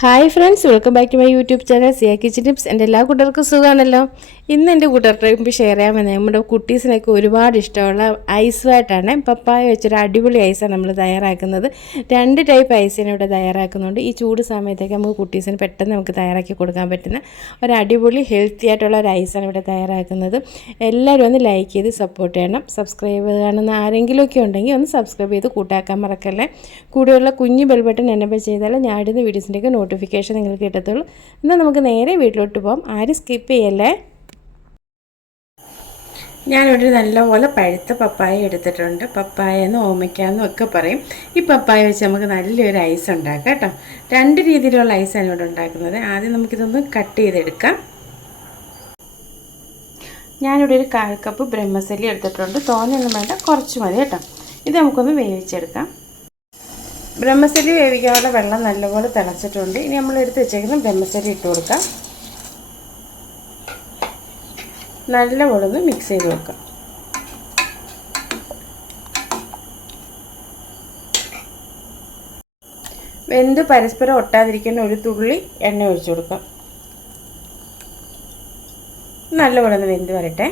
Hi friends, welcome back to my YouTube channel Siya kitchen tips. എൻ്റെ എല്ലാ കൂട്ടുകാർക്കും സുഖമാണല്ലോ. ഇന്ന് എൻ്റെ കൂട്ടുകാർക്ക് ഷെയർ ചെയ്യാൻ വന്നത് നമ്മുടെ കുട്ടീസിനൊക്കെ ഒരുപാട് ഇഷ്ടമുള്ള ഐസുമായിട്ടാണ്. പപ്പായ വെച്ചൊരു അടിപൊളി ഐസാണ് നമ്മൾ തയ്യാറാക്കുന്നത്. 2 ടൈപ്പ് ഐസിനെ ഇവിടെ തയ്യാറാക്കുന്നുണ്ട്. ഈ ചൂട് സമയത്തേക്ക് നമുക്ക് കുട്ടീസിന് പെട്ടെന്ന് നമുക്ക് തയ്യാറാക്കി കൊടുക്കാൻ പറ്റുന്ന ഒരു അടിപൊളി ഹെൽത്തി ആയിട്ടുള്ള ഒരു ഐസാണ് ഇവിടെ തയ്യാറാക്കുന്നത്. എല്ലാവരും ഒന്ന് ലൈക്ക് ചെയ്ത് സപ്പോർട്ട് ചെയ്യണം. സബ്സ്ക്രൈബ് കാണുന്ന ആരെങ്കിലുമൊക്കെ ഉണ്ടെങ്കിൽ ഒന്ന് സബ്സ്ക്രൈബ് ചെയ്ത് കൂട്ടാക്കാൻ മറക്കല്ലേ. കൂടെയുള്ള കുഞ്ഞു ബെൽ ബട്ടൺ എനേബിൾ ചെയ്താൽ ഞാൻ ഇടുന്ന വീഡിയോസിൻ്റെയൊക്കെ നോട്ടിഫിക്കേഷൻ നിങ്ങൾക്ക് കിട്ടത്തുള്ളൂ. എന്നാൽ നമുക്ക് നേരെ വീട്ടിലോട്ട് പോകാം. ആരും സ്കിപ്പ് ചെയ്യല്ലേ. ഞാനിവിടെ നല്ലപോലെ പഴുത്ത പപ്പായ എടുത്തിട്ടുണ്ട്. പപ്പായ എന്ന് ഓമയ്ക്കാന്നും ഒക്കെ പറയും. ഈ പപ്പായ വെച്ച് നമുക്ക് നല്ലൊരു ഐസ് ഉണ്ടാക്കാം കേട്ടോ. 2 രീതിയിലുള്ള ഐസാണ് ഇവിടെ ഉണ്ടാക്കുന്നത്. ആദ്യം നമുക്കിതൊന്ന് കട്ട് ചെയ്തെടുക്കാം. ഞാനിവിടെ ഒരു 1/4 കപ്പ് ബ്രഹ്മസല്ലി എടുത്തിട്ടുണ്ട്. തോനെയൊന്നും വേണ്ട, കുറച്ച് മതി കേട്ടോ. ഇത് നമുക്കൊന്ന് വേവിച്ചെടുക്കാം. ബ്രഹ്മസല്ലി വേവിക്കാനുള്ള വെള്ളം നല്ലപോലെ തിളച്ചിട്ടുണ്ട്. ഇനി നമ്മൾ എടുത്ത് വെച്ചേക്കുന്ന ബ്രഹ്മസല്ലി ഇട്ട് കൊടുക്കാം. നല്ലപോലെ ഒന്ന് മിക്സ് ചെയ്ത് വെക്കാം. വെന്ത് പരസ്പരം ഒട്ടാതിരിക്കുന്ന ഒരു തുള്ളി എണ്ണ ഒഴിച്ചു കൊടുക്കാം. നല്ലപോലെ ഒന്ന് വെന്ത് വരട്ടെ.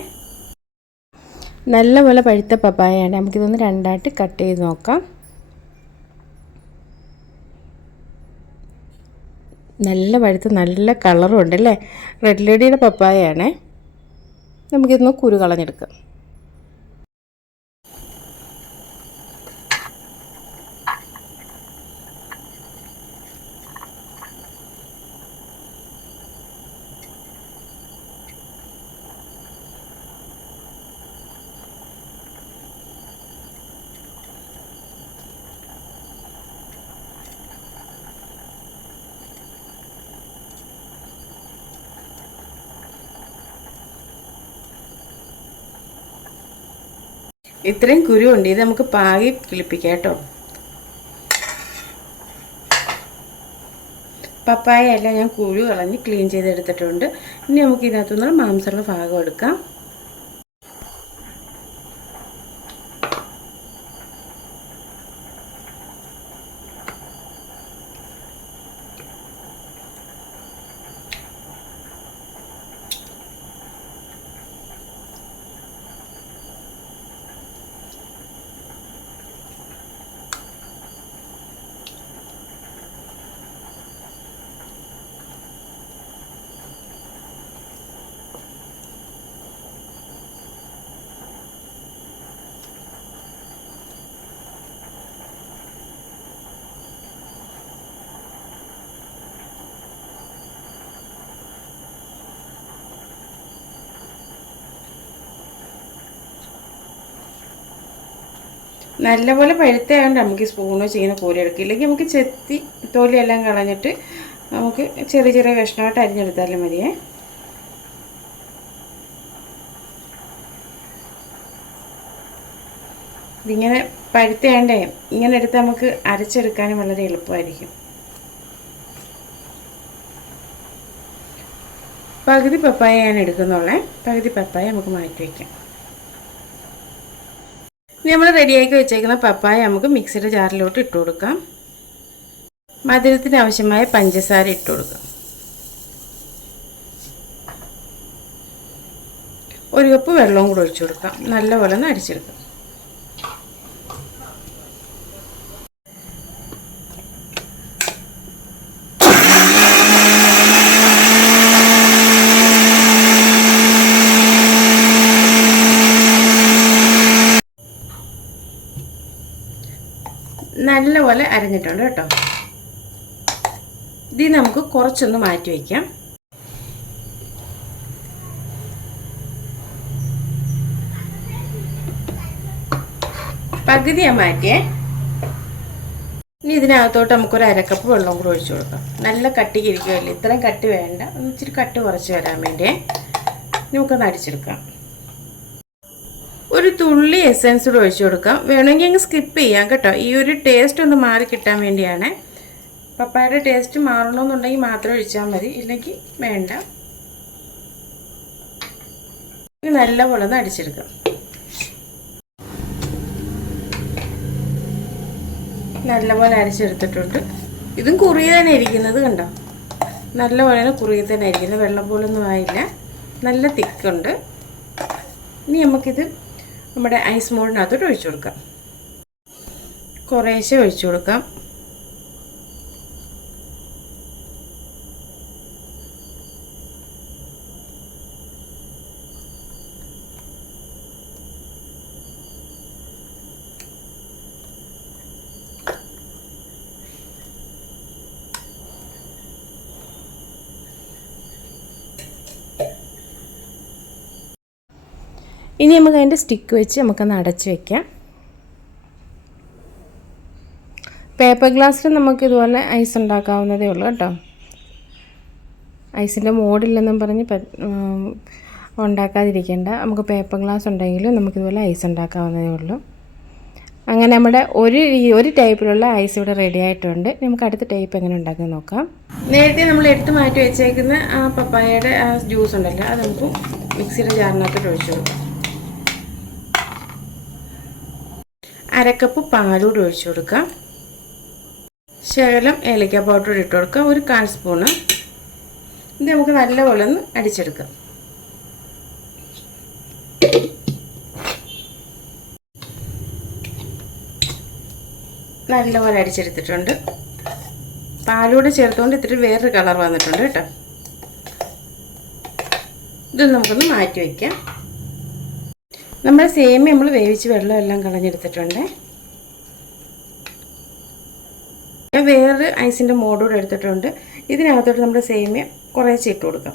നല്ലപോലെ പഴുത്ത പപ്പായയാണ്. നമുക്കിതൊന്ന് 2ആയിട്ട് കട്ട് ചെയ്ത് നോക്കാം. നല്ല പഴുത്ത് നല്ല കളറും ഉണ്ട് അല്ലേ. റെഡ് ലേഡിയുടെ പപ്പായയാണേ. നമുക്കിതൊന്ന് കുരു കളഞ്ഞെടുക്കാം. ഇത്രയും കുരു ഉണ്ട്. ഇത് നമുക്ക് പാകി കിളിപ്പിക്കാം കേട്ടോ. പപ്പായ എല്ലാം ഞാൻ കുരു കളഞ്ഞ് ക്ലീൻ ചെയ്തെടുത്തിട്ടുണ്ട്. ഇനി നമുക്ക് ഇതിനകത്തുനിന്ന് മാംസമുള്ള ഭാഗം എടുക്കാം. നല്ലപോലെ പഴുത്തയാണ്ട് നമുക്ക് സ്പൂണോ ചെയ്യുന്ന കോരിയെടുക്കുക. ഇല്ലെങ്കിൽ നമുക്ക് ചെത്തി തോലിയെല്ലാം കളഞ്ഞിട്ട് നമുക്ക് ചെറിയ ചെറിയ കഷ്ണമായിട്ട് അരിഞ്ഞെടുത്താലും മതിയേ. ഇതിങ്ങനെ പഴുത്തയാണ്ടേ ഇങ്ങനെ എടുത്ത് നമുക്ക് അരച്ചെടുക്കാനും വളരെ എളുപ്പമായിരിക്കും. പകുതി പപ്പായ ഞാൻ എടുക്കുന്നുള്ളേ. പകുതി പപ്പായ നമുക്ക് മാറ്റി വയ്ക്കാം. നമ്മൾ റെഡിയാക്കി വെച്ചേക്കുന്ന പപ്പായ നമുക്ക് മിക്സിയുടെ ജാറിലോട്ട് ഇട്ട് കൊടുക്കാം. മധുരത്തിന് ആവശ്യമായ പഞ്ചസാര ഇട്ട് കൊടുക്കാം. 1 കപ്പ് വെള്ളവും കൂടെ ഒഴിച്ചു കൊടുക്കാം. നല്ലപോലെ ഒന്ന് അടിച്ചെടുക്കാം. നല്ലപോലെ അരഞ്ഞിട്ടുണ്ട് കേട്ടോ. ഇത് നമുക്ക് കുറച്ചൊന്ന് മാറ്റി വയ്ക്കാം. പകുതി ഞാൻ മാറ്റിയേ. ഇനി ഇതിനകത്തോട്ട് നമുക്കൊരു 1/2 കപ്പ് വെള്ളം കൂടെ ഒഴിച്ചു കൊടുക്കാം. നല്ല കട്ടിക്കിരിക്കുമല്ലേ. ഇത്രയും കട്ടി വേണ്ട, ഇച്ചിരി കട്ടി കുറച്ച് വരാൻ വേണ്ടിയേ. നമുക്കൊന്ന് അടിച്ചെടുക്കാം. ഒരു തുള്ളി എസൻസ് കൂടെ ഒഴിച്ചു കൊടുക്കാം. വേണമെങ്കിൽ അങ്ങ് സ്കിപ്പ് ചെയ്യാം കേട്ടോ. ഈ ഒരു ടേസ്റ്റ് ഒന്ന് മാറി കിട്ടാൻ വേണ്ടിയാണ്. പപ്പായയുടെ ടേസ്റ്റ് മാറണമെന്നുണ്ടെങ്കിൽ മാത്രം ഒഴിച്ചാൽ മതി, ഇല്ലെങ്കിൽ വേണ്ട. നല്ലപോലെ ഒന്ന് അടിച്ചെടുക്കാം. നല്ലപോലെ അരച്ചെടുത്തിട്ടുണ്ട്. ഇതും കുറുകി തന്നെ ഇരിക്കുന്നത് കണ്ടോ, നല്ലപോലെ കുറുകി തന്നെ ഇരിക്കുന്നത്, വെള്ളം പോലൊന്നും ആയില്ല, നല്ല തിക്കുണ്ട്. ഇനി നമുക്കിത് നമ്മുടെ ഐസ് മോൾഡിനകത്തോട്ട് ഒഴിച്ചു കൊടുക്കാം. കുറേശ്ശെ ഒഴിച്ചു കൊടുക്കാം. ഇനി നമുക്ക് അതിൻ്റെ സ്റ്റിക്ക് വെച്ച് നമുക്കൊന്ന് അടച്ച് വയ്ക്കാം. പേപ്പർ ഗ്ലാസ്സിൽ നമുക്കിതുപോലെ ഐസ് ഉണ്ടാക്കാവുന്നതേ ഉള്ളൂ കേട്ടോ. ഐസിൻ്റെ മോഡില്ലെന്നും പറഞ്ഞ് ഉണ്ടാക്കാതിരിക്കേണ്ട. നമുക്ക് പേപ്പർ ഗ്ലാസ് ഉണ്ടെങ്കിലും നമുക്കിതുപോലെ ഐസ് ഉണ്ടാക്കാവുന്നതേ ഉള്ളൂ. അങ്ങനെ നമ്മുടെ ഒരു ടൈപ്പിലുള്ള ഐസ് ഇവിടെ റെഡി ആയിട്ടുണ്ട്. നമുക്ക് അടുത്ത ടൈപ്പ് എങ്ങനെ ഉണ്ടാക്കി നോക്കാം. നേരത്തെ നമ്മൾ എടുത്ത് മാറ്റി വെച്ചേക്കുന്ന ആ പപ്പായയുടെ ആ ജ്യൂസ് ഉണ്ടല്ലോ, അത് നമുക്ക് മിക്സിയുടെ ജാറിനകത്തോട്ട് ഒഴിച്ചു കൊടുക്കാം. 1/2 കപ്പ് പാലൂടെ ഒഴിച്ചു കൊടുക്കാം. ശകലം ഏലക്ക പൗഡർ ഇട്ട് കൊടുക്കാം, 1/4 സ്പൂണ്. ഇത് നമുക്ക് നല്ലപോലെ ഒന്ന് അടിച്ചെടുക്കാം. നല്ലപോലെ അടിച്ചെടുത്തിട്ടുണ്ട്. പാലൂടെ ചേർത്തുകൊണ്ട് ഇത്തിരി വേറൊരു കളർ വന്നിട്ടുണ്ട് കേട്ടോ. ഇതൊന്ന് നമുക്കൊന്ന് മാറ്റി വയ്ക്കാം. നമ്മുടെ സേമിയ നമ്മൾ വേവിച്ച് വെള്ളം എല്ലാം കളഞ്ഞെടുത്തിട്ടുണ്ട്. വേറൊരു ഐസിൻ്റെ മോഡൂടെ എടുത്തിട്ടുണ്ട്. ഇതിനകത്തോട്ട് നമ്മുടെ സേമിയ കുറേശ്ശെ ഇട്ട് കൊടുക്കാം.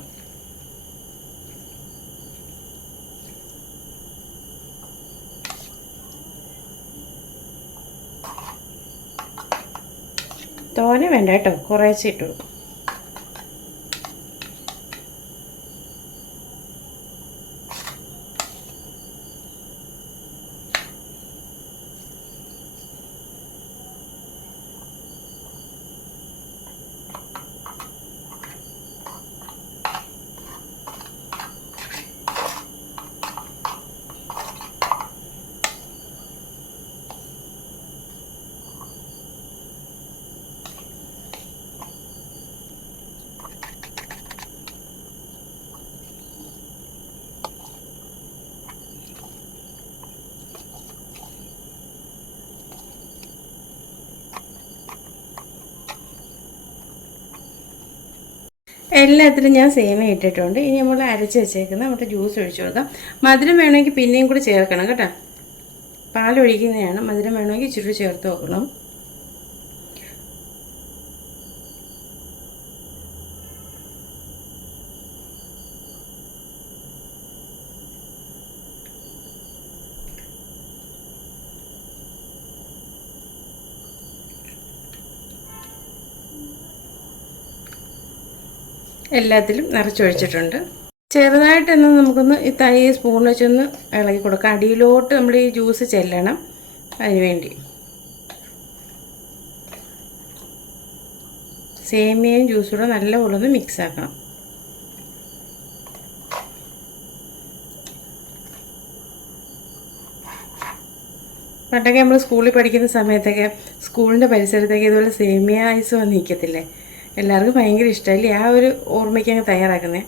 തോനെ വേണ്ട കേട്ടോ, കുറേശ്ശെ ഇട്ട് കൊടുക്കും. എല്ലാത്തിലും ഞാൻ സേമിയ ഇട്ടിട്ടുണ്ട്. ഇനി നമ്മൾ അരച്ച് വെച്ചേക്കുന്ന നമ്മുടെ ജ്യൂസ് ഒഴിച്ചു കൊടുക്കാം. മധുരം വേണമെങ്കിൽ പിന്നെയും കൂടി ചേർക്കണം കേട്ടോ. പാലൊഴിക്കുന്നതാണ്, മധുരം വേണമെങ്കിൽ ഇച്ചിരി ചേർത്ത് വെക്കണം. എല്ലാത്തിലും നിറച്ചൊഴിച്ചിട്ടുണ്ട്. ചെറുതായിട്ടൊന്ന് നമുക്കൊന്ന് ഈ തൈ സ്പൂൺ വെച്ചൊന്ന് ഇളകി കൊടുക്കാം. അടിയിലോട്ട് നമ്മൾ ഈ ജ്യൂസ് ചെല്ലണം. അതിനുവേണ്ടി സേമിയയും ജ്യൂസും കൂടെ നല്ലപോലെ ഒന്ന് മിക്സ് ആക്കണം. പണ്ടൊക്കെ നമ്മൾ സ്കൂളിൽ പഠിക്കുന്ന സമയത്തൊക്കെ സ്കൂളിൻ്റെ പരിസരത്തൊക്കെ ഇതുപോലെ സേമിയ ഐസ് വന്ന് നിൽക്കത്തില്ലേ, എല്ലാവർക്കും ഭയങ്കര ഇഷ്ടമല്ലേ. ആ ഒരു ഓർമ്മയ്ക്കങ്ങ് തയ്യാറാക്കുന്നത്.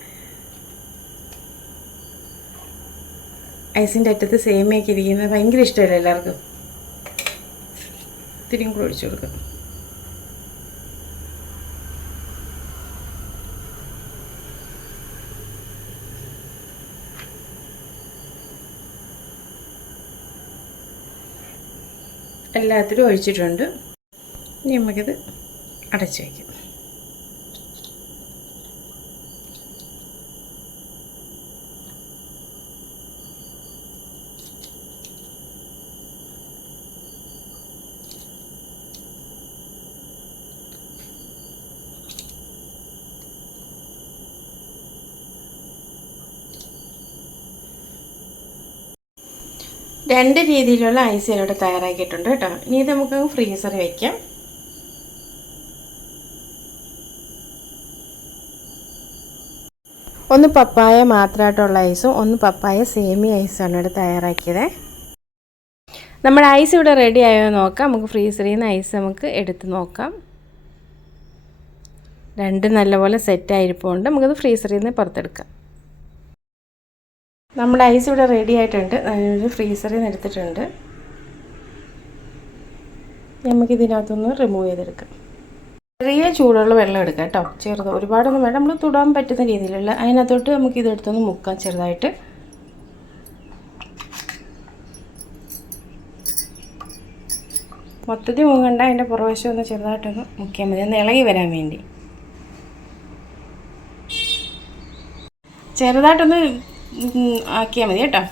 ഐസിൻ്റെ അറ്റത്ത് സേമിയൊക്കെ ഇരിക്കുന്നത് ഭയങ്കര ഇഷ്ടമല്ലേ എല്ലാവർക്കും. ഇത്തിരിയും കൂടെ ഒഴിച്ചു കൊടുക്കാം. എല്ലാത്തിലും ഒഴിച്ചിട്ടുണ്ട്. ഇനി നമുക്കിത് അടച്ചു വയ്ക്കാം. രണ്ട് രീതിയിലുള്ള ഐസ് ഇവിടെ തയ്യാറാക്കിയിട്ടുണ്ട് കേട്ടോ. ഇനി ഇത് നമുക്ക് ഫ്രീസറിൽ വയ്ക്കാം. ഒന്ന് പപ്പായ മാത്രമായിട്ടുള്ള ഐസും ഒന്ന് പപ്പായ സേമിയ ഐസാണ് ഇവിടെ തയ്യാറാക്കിയത്. നമ്മുടെ ഐസ് ഇവിടെ റെഡി ആയോ നോക്കാം. നമുക്ക് ഫ്രീസറിൽ നിന്ന് ഐസ് നമുക്ക് എടുത്ത് നോക്കാം. രണ്ട് നല്ലപോലെ സെറ്റായിരിപ്പുണ്ട്. നമുക്കത് ഫ്രീസറിൽ നിന്ന് പുറത്തെടുക്കാം. നമ്മുടെ ഐസ് ഇവിടെ റെഡി ആയിട്ടുണ്ട്. ഞാനൊരു ഫ്രീസറിൽ നിന്ന് എടുത്തിട്ടുണ്ട്. നമുക്കിതിനകത്തുനിന്ന് റിമൂവ് ചെയ്തെടുക്കാം. ചെറിയ ചൂടുള്ള വെള്ളം എടുക്കാം കേട്ടോ. ചെറുത് ഒരുപാടൊന്നും വേണ്ട, നമ്മൾ തൊടാൻ പറ്റുന്ന രീതിയിലുള്ള. അതിനകത്തോട്ട് നമുക്ക് ഇതെടുത്തൊന്ന് മുക്കാം ചെറുതായിട്ട്. മൊത്തത്തിൽ മുങ്ങണ്ട, അതിൻ്റെ പുറവശം ഒന്ന് ചെറുതായിട്ടൊന്ന് മുക്കിയാൽ മതി, ഒന്ന് ഇളകി വരാൻ വേണ്ടി. ചെറുതായിട്ടൊന്ന് ആക്കിയാൽ മതി കേട്ടോ.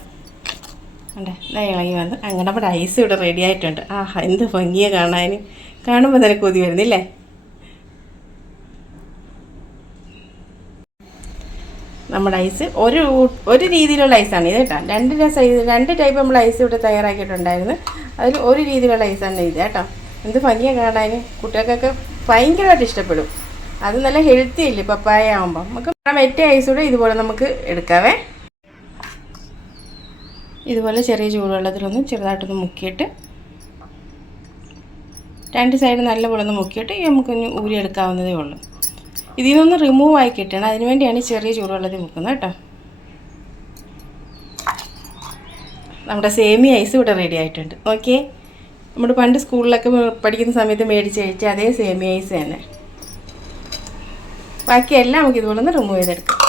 അണ്ടേ ഇളകി വന്ന് അങ്ങനെ നമ്മുടെ ഐസ് ഇവിടെ റെഡി ആയിട്ടുണ്ട്. ആഹാ, എന്ത് ഭംഗിയാണ് കാണാൻ. കാണുമ്പോൾ തന്നെ കൊതി വരുന്നില്ലേ? നമ്മുടെ ഐസ് ഒരു രീതിയിലുള്ള ഐസാണ് ഇത് കേട്ടോ. രണ്ട് ടൈപ്പ് നമ്മൾ ഐസ് ഇവിടെ തയ്യാറാക്കിയിട്ടുണ്ടായിരുന്നു. അതിൽ ഒരു രീതിയിലുള്ള ഐസാണ് ഇത് കേട്ടോ. എന്ത് ഭംഗിയാണ് കാണാൻ. കുട്ടികൾക്കൊക്കെ ഭയങ്കരമായിട്ട് ഇഷ്ടപ്പെടും. അത് നല്ല ഹെൽത്തി ഇല്ലേ പപ്പായ ആകുമ്പോൾ. നമുക്ക് മറ്റേ ഐസ് കൂടെ ഇതുപോലെ നമുക്ക് എടുക്കാവേ. ഇതുപോലെ ചെറിയ ചൂടുവെള്ളത്തിലൊന്ന് ചെറുതായിട്ടൊന്ന് മുക്കിയിട്ട് രണ്ട് സൈഡ് നല്ലപോലെ ഒന്ന് മുക്കിയിട്ട് നമുക്കൊന്ന് ഊരിയെടുക്കാവുന്നതേ ഉള്ളൂ. ഇതിൽ നിന്നൊന്ന് റിമൂവ് ആയി കിട്ടണം. അതിനുവേണ്ടിയാണ് ചെറിയ ചൂടുവെള്ളത്തിൽ മുക്കുന്നത് കേട്ടോ. നമ്മുടെ സേമിയ ഐസ് ഇവിടെ റെഡി ആയിട്ടുണ്ട്. ഓക്കെ, നമ്മൾ പണ്ട് സ്കൂളിലൊക്കെ പഠിക്കുന്ന സമയത്ത് മേടിച്ച് കഴിച്ച അതേ സേമിയ ഐസ് തന്നെ. ബാക്കിയെല്ലാം നമുക്ക് ഇതുപോലെ ഒന്ന് റിമൂവ് ചെയ്തെടുക്കാം.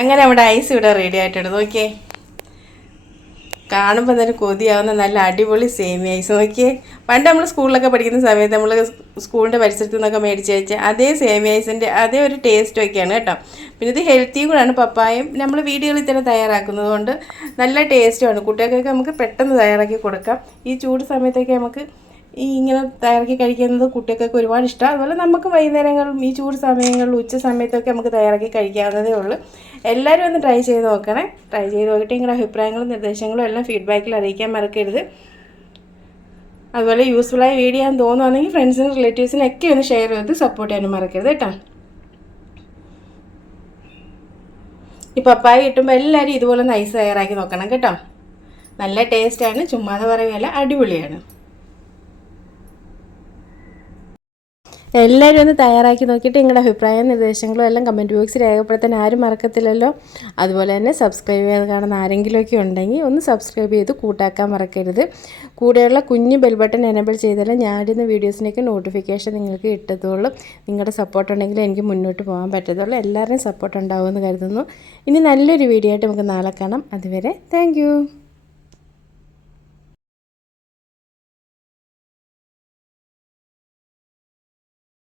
അങ്ങനെ നമ്മുടെ ഐസ് ഇവിടെ റെഡി ആയിട്ടുണ്ട്. ഓക്കെ, കാണുമ്പോൾ തന്നെ കൊതിയാവുന്ന നല്ല അടിപൊളി സേമിയ ഐസ്. നോക്കിയേ, പണ്ട് നമ്മൾ സ്കൂളിലൊക്കെ പഠിക്കുന്ന സമയത്ത് നമ്മൾ സ്കൂളിൻ്റെ പരിസരത്തു നിന്നൊക്കെ മേടിച്ച് കഴിച്ചാൽ അതേ സേമിയ ഐസിൻ്റെ അതേ ഒരു ടേസ്റ്റ് ഒക്കെയാണ് കേട്ടോ. പിന്നെ ഇത് ഹെൽത്തിയും കൂടെയാണ്. പപ്പായയും നമ്മൾ വീടുകളിൽ തന്നെ തയ്യാറാക്കുന്നത് കൊണ്ട് നല്ല ടേസ്റ്റുമാണ്. കുട്ടികൾക്കൊക്കെ നമുക്ക് പെട്ടെന്ന് തയ്യാറാക്കി കൊടുക്കാം. ഈ ചൂട് സമയത്തൊക്കെ നമുക്ക് ഇങ്ങനെ തയ്യാറാക്കി കഴിക്കുന്നത് കുട്ടികൾക്കൊക്കെ ഒരുപാട് ഇഷ്ടമാണ്. അതുപോലെ നമുക്ക് വൈകുന്നേരങ്ങളിലും ഈ ചൂട് സമയങ്ങളിലും ഉച്ച സമയത്തൊക്കെ നമുക്ക് തയ്യാറാക്കി കഴിക്കാവുന്നതേ ഉള്ളൂ. എല്ലാവരും ഒന്ന് ട്രൈ ചെയ്ത് നോക്കണേ. ട്രൈ ചെയ്ത് നോക്കിയിട്ട് നിങ്ങളുടെ അഭിപ്രായങ്ങളും നിർദ്ദേശങ്ങളും എല്ലാം ഫീഡ്ബാക്കിൽ അറിയിക്കാൻ മറക്കരുത്. അതുപോലെ യൂസ്ഫുള്ളായ വീഡിയോ ആണെന്ന് തോന്നുകയാണെങ്കിൽ ഫ്രണ്ട്സിനും റിലേറ്റീവ്സിനൊക്കെ ഒന്ന് ഷെയർ ചെയ്ത് സപ്പോർട്ട് ചെയ്യാനും മറക്കരുത് കേട്ടോ. ഈ പപ്പായ കിട്ടുമ്പോൾ എല്ലാവരും ഇതുപോലെ നൈസ് തയ്യാറാക്കി നോക്കണം കേട്ടോ. നല്ല ടേസ്റ്റാണ്, ചുമ്മാതെ പറയുകയല്ല, അടിപൊളിയാണ്. എല്ലാവരും ഒന്ന് തയ്യാറാക്കി നോക്കിയിട്ട് നിങ്ങളുടെ അഭിപ്രായം നിർദ്ദേശങ്ങളും എല്ലാം കമൻറ്റ് ബോക്സിൽ രേഖപ്പെടുത്താൻ ആരും മറക്കത്തില്ലല്ലോ. അതുപോലെ തന്നെ സബ്സ്ക്രൈബ് ചെയ്ത് കാണുന്ന ആരെങ്കിലുമൊക്കെ ഉണ്ടെങ്കിൽ ഒന്ന് സബ്സ്ക്രൈബ് ചെയ്ത് കൂട്ടാക്കാൻ മറക്കരുത്. കൂടെയുള്ള കുഞ്ഞ് ബെൽ ബട്ടൺ എനേബിൾ ചെയ്താൽ ഞാനിടുന്ന വീഡിയോസിനൊക്കെ നോട്ടിഫിക്കേഷൻ നിങ്ങൾക്ക് കിട്ടത്തുള്ളൂ. നിങ്ങളുടെ സപ്പോർട്ട് ഉണ്ടെങ്കിൽ എനിക്ക് മുന്നോട്ട് പോകാൻ പറ്റത്തുള്ളൂ. എല്ലാവരുടെയും സപ്പോർട്ട് ഉണ്ടാവുമെന്ന് കരുതുന്നു. ഇനി നല്ലൊരു വീഡിയോ ആയിട്ട് നമുക്ക് നാളെ കാണാം. അതുവരെ താങ്ക്